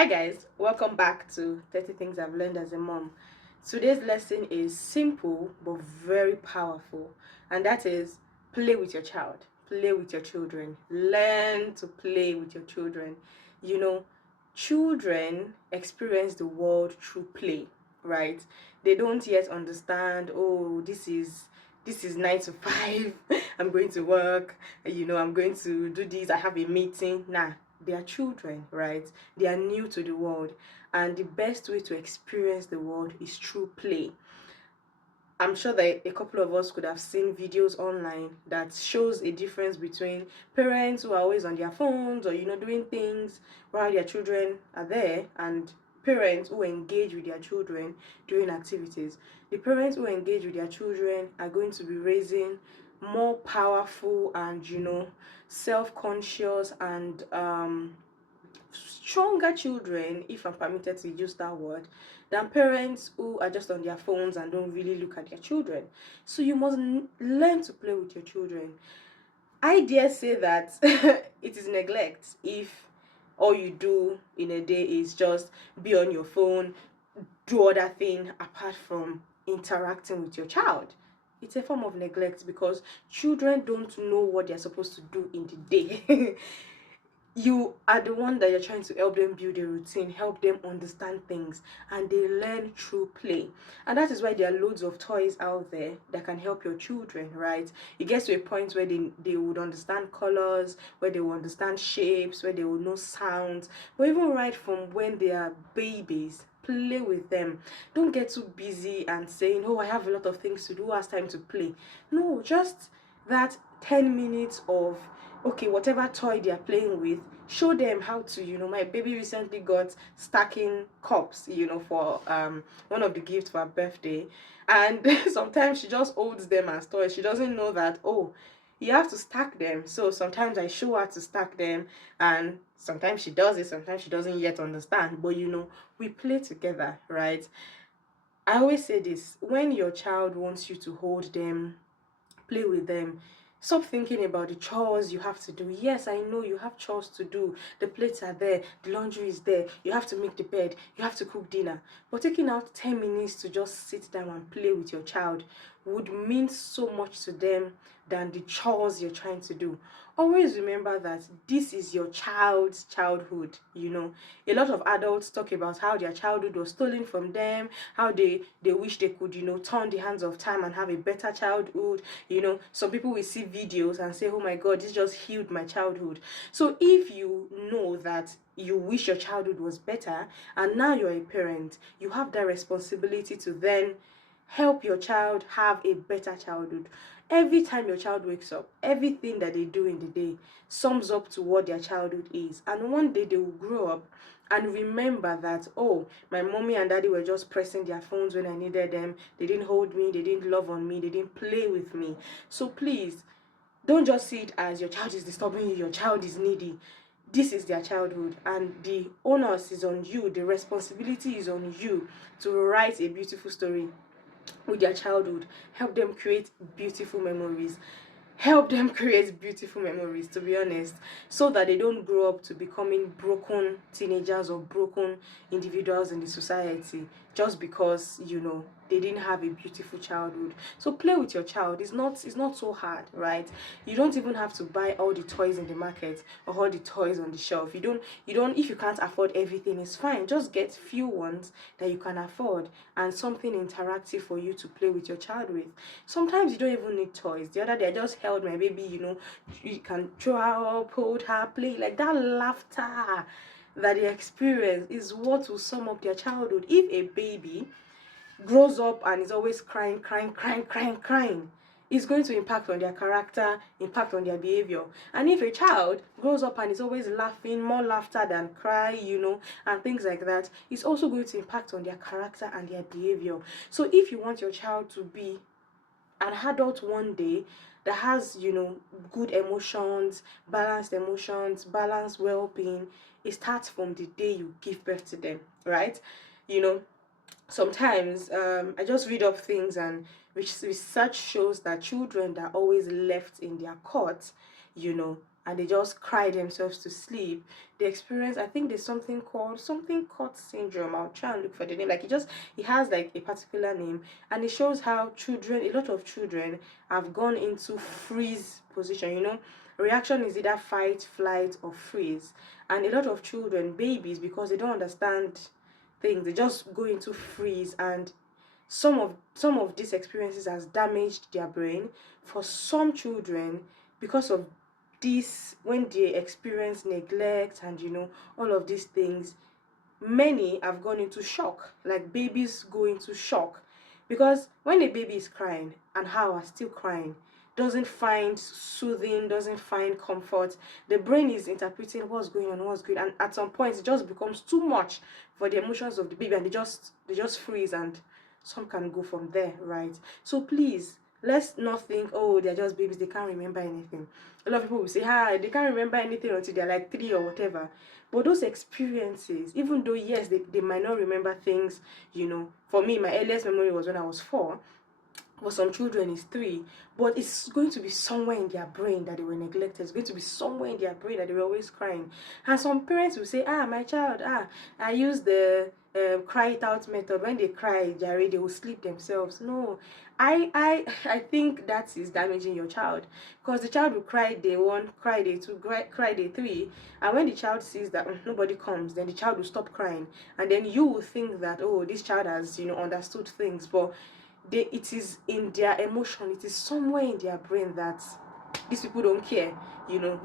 Hi guys, welcome back to 30 Things I've Learned as a Mom. Today's lesson is simple but very powerful, and that is play with your child. Play with your children. Learn to play with your children. You know, children experience the world through play, right? They don't yet understand, oh, this is 9 to 5. I'm going to work, I'm going to do this, I have a meeting. Nah, they are children, right? They are new to the world, and the best way to experience the world is through play. I'm sure that a couple of us could have seen videos online that shows a difference between parents who are always on their phones or doing things while their children are there, and parents who engage with their children during activities. The parents who engage with their children are going to be raising more powerful and self-conscious and stronger children, if I'm permitted to use that word, than parents who are just on their phones and don't really look at their children. So you must learn to play with your children. I dare say that it is neglect if all you do in a day is just be on your phone, do other thing apart from interacting with your child. It's a form of neglect because children don't know what they're supposed to do in the day. You are the one that you're trying to help them build a routine, help them understand things, and they learn through play. And that is why there are loads of toys out there that can help your children, right? It gets to a point where they would understand colors, where they will understand shapes, where they will know sounds. But even right from when they are babies, play with them. Don't get too busy and saying, oh, I have a lot of things to do, who has time to play? No, just that 10 minutes of, okay, whatever toy they are playing with, show them how to, my baby recently got stacking cups, for one of the gifts for her birthday. And sometimes she just holds them as toys. She doesn't know that, oh, you have to stack them. So sometimes I show her to stack them, and sometimes she does it, sometimes she doesn't yet understand. But we play together, right? I always say this: when your child wants you to hold them, play with them, stop thinking about the chores you have to do. Yes, I know you have chores to do. The plates are there, the laundry is there, you have to make the bed, you have to cook dinner. But taking out 10 minutes to just sit down and play with your child would mean so much to them than the chores you're trying to do. Always remember that this is your child's childhood. A lot of adults talk about how their childhood was stolen from them, how they wish they could turn the hands of time and have a better childhood. Some people will see videos and say, oh my god, this just healed my childhood. So if you know that you wish your childhood was better, and now you're a parent, you have that responsibility to then help your child have a better childhood. Every time your child wakes up, everything that they do in the day sums up to what their childhood is. And one day they will grow up and remember that, oh, my mommy and daddy were just pressing their phones when I needed them. They didn't hold me, they didn't love on me, they didn't play with me. So please, don't just see it as your child is disturbing you, your child is needy. This is their childhood, and the onus is on you, the responsibility is on you to write a beautiful story with their childhood. Help them create beautiful memories. Help them create beautiful memories, to be honest, so that they don't grow up to becoming broken teenagers or broken individuals in the society just because they didn't have a beautiful childhood. So play with your child. It's not so hard, right? You don't even have to buy all the toys in the market or all the toys on the shelf. You don't if you can't afford everything, it's fine. Just get few ones that you can afford and something interactive for you to play with your child with. Sometimes you don't even need toys. The other day I just held my baby, you can throw her up, hold her, play. Like, that laughter that they experience is what will sum up their childhood. If a baby grows up and is always crying, crying, crying, crying, crying, it's going to impact on their character, impact on their behavior. And if a child grows up and is always laughing, more laughter than cry, and things like that, it's also going to impact on their character and their behavior. So if you want your child to be an adult one day that has good emotions, balanced well-being, it starts from the day you give birth to them, right? you know Sometimes I just read up things, and research shows that children that are always left in their cots, and they just cry themselves to sleep. They experience, I think there's something called syndrome. I'll try and look for the name. Like it has like a particular name, and it shows how children, a lot of children, have gone into freeze position. Reaction is either fight, flight, or freeze. And a lot of children, babies, because they don't understand things, they just go into freeze, and some of these experiences has damaged their brain. For some children, because of this, when they experience neglect and all of these things, many have gone into shock. Like babies go into shock, because when a baby is crying and how are still crying, doesn't find soothing, doesn't find comfort, the brain is interpreting what's going, and at some point it just becomes too much for the emotions of the baby, and they just freeze, and some can go from there, right? So please, let's not think, oh, they're just babies, they can't remember anything. A lot of people will say, hi, they can't remember anything until they're like 3 or whatever. But those experiences, even though yes, they might not remember things, for me, my earliest memory was when I was 4. For some children is 3, but it's going to be somewhere in their brain that they were neglected. It's going to be somewhere in their brain that they were always crying. And some parents will say, my child, I use the cry it out method. When they cry, they will sleep themselves. No, I think that is damaging your child, because the child will cry day 1, cry day 2, cry day 3, and when the child sees that nobody comes, then the child will stop crying, and then you will think that, oh, this child has understood things. But it is in their emotion, it is somewhere in their brain that these people don't care.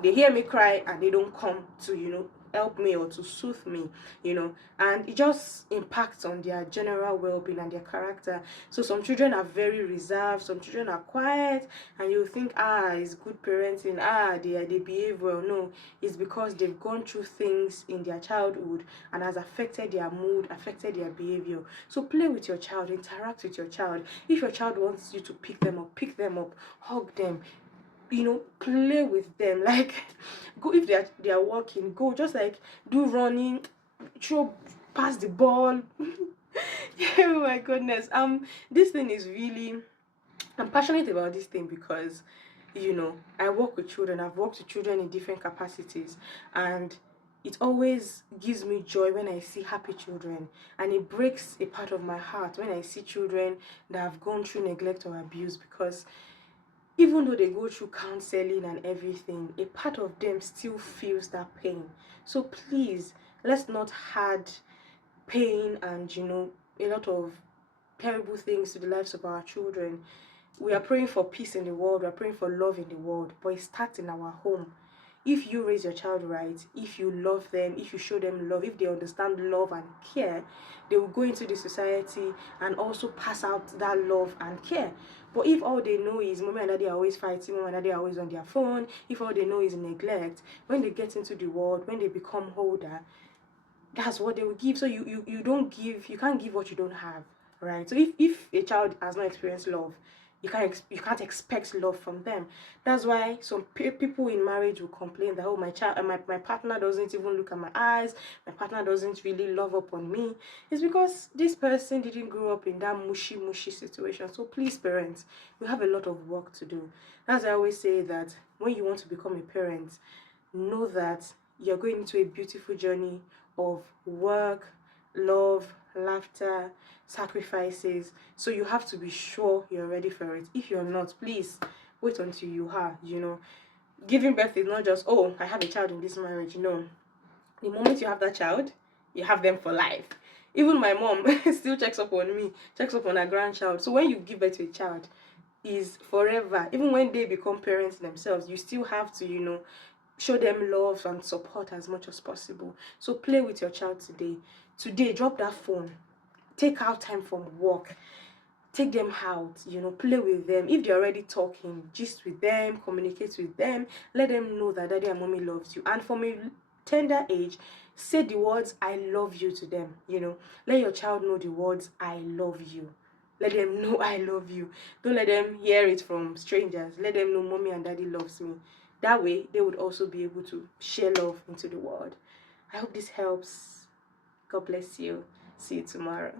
They hear me cry and they don't come to help me or to soothe me. And it just impacts on their general well-being and their character. So some children are very reserved, some children are quiet, and you think, it's good parenting, they behave well. No, it's because they've gone through things in their childhood and has affected their mood, affected their behavior. So play with your child, interact with your child. If your child wants you to pick them up, hug them, play with them. Like, go, if they are walking, go, just like do running, throw, pass the ball. Oh my goodness. This thing is really, I'm passionate about this thing because I work with children. I've worked with children in different capacities, and it always gives me joy when I see happy children, and it breaks a part of my heart when I see children that have gone through neglect or abuse, because even though they go through counseling and everything, a part of them still feels that pain. So please, let's not add pain and a lot of terrible things to the lives of our children. We are praying for peace in the world, we are praying for love in the world, but it starts in our home. If you raise your child right, if you love them, if you show them love, if they understand love and care, they will go into the society and also pass out that love and care. But if all they know is mommy and daddy are always fighting, mommy and daddy are always on their phone, if all they know is neglect, when they get into the world, when they become older, that's what they will give. So you don't give, you can't give what you don't have, right? So if a child has not experienced love, you can't expect love from them. That's why some people in marriage will complain that, oh, my partner doesn't even look at my eyes, my partner doesn't really love up on me. It's because this person didn't grow up in that mushy situation. So please, parents, we have a lot of work to do. As I always say, that when you want to become a parent, know that you're going into a beautiful journey of work, love, laughter, sacrifices. So you have to be sure you're ready for it. If you're not, please wait until you are. Giving birth is not just, oh, I have a child in this marriage. No, the moment you have that child, you have them for life. Even my mom still checks up on me, checks up on her grandchild. So when you give birth to a child, is forever. Even when they become parents themselves, you still have to show them love and support as much as possible. So play with your child today. Drop that phone, take out time from work, take them out, play with them. If they're already talking, gist with them, communicate with them, let them know that daddy and mommy loves you. And from a tender age, say the words I love you to them. Let your child know the words I love you. Let them know I love you. Don't let them hear it from strangers. Let them know mommy and daddy loves me. That way, they would also be able to share love into the world. I hope this helps. God bless you. See you tomorrow.